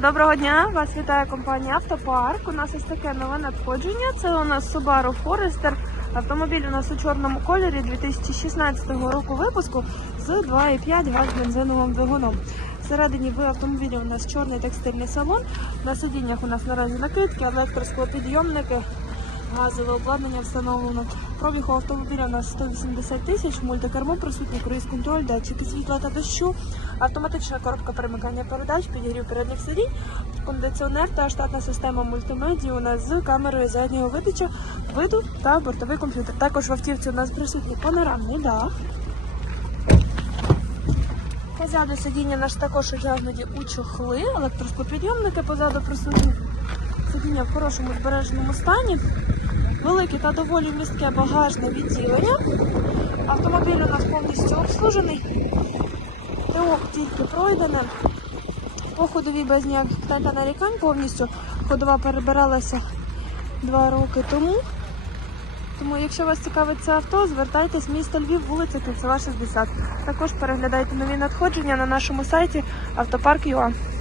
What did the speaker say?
Доброго дня! Вас вітає компанія Автопарк. У нас ось таке нове надходження. Це у нас Subaru Forester. Автомобіль у нас у чорному кольорі 2016 року випуску з 2,5 газ бензиновим двигуном. Всередині в автомобілі у нас чорний текстильний салон. На сидіннях у нас наразі накидки, електросклопідйомники, газове обладнання встановлено. Пробіг у автомобіля у нас 180 тисяч, мультикермо присутній, круїз-контроль, датчики світла та дощу, автоматична коробка перемикання передач, підігрів передніх сидінь, кондиціонер та штатна система мультимедії у нас з камерою заднього видача, виду та бортовий комп'ютер. Також в автівці у нас присутній панорамний дах. Позаду сидіння наш також одягнуті у чохли, електросклопідйомники позаду присутні. Сидіння в хорошому збереженому стані. Велике та доволі містке багажне відділення. Автомобіль у нас повністю обслужений. ТО тільки пройдене. По ходовій без ніяких та нарікань повністю. Ходова перебиралася два роки тому. Тому, якщо вас цікавить це авто, звертайтесь місто Львів, вулиця Кільцева, 60. Також переглядайте нові надходження на нашому сайті автопарк.ua.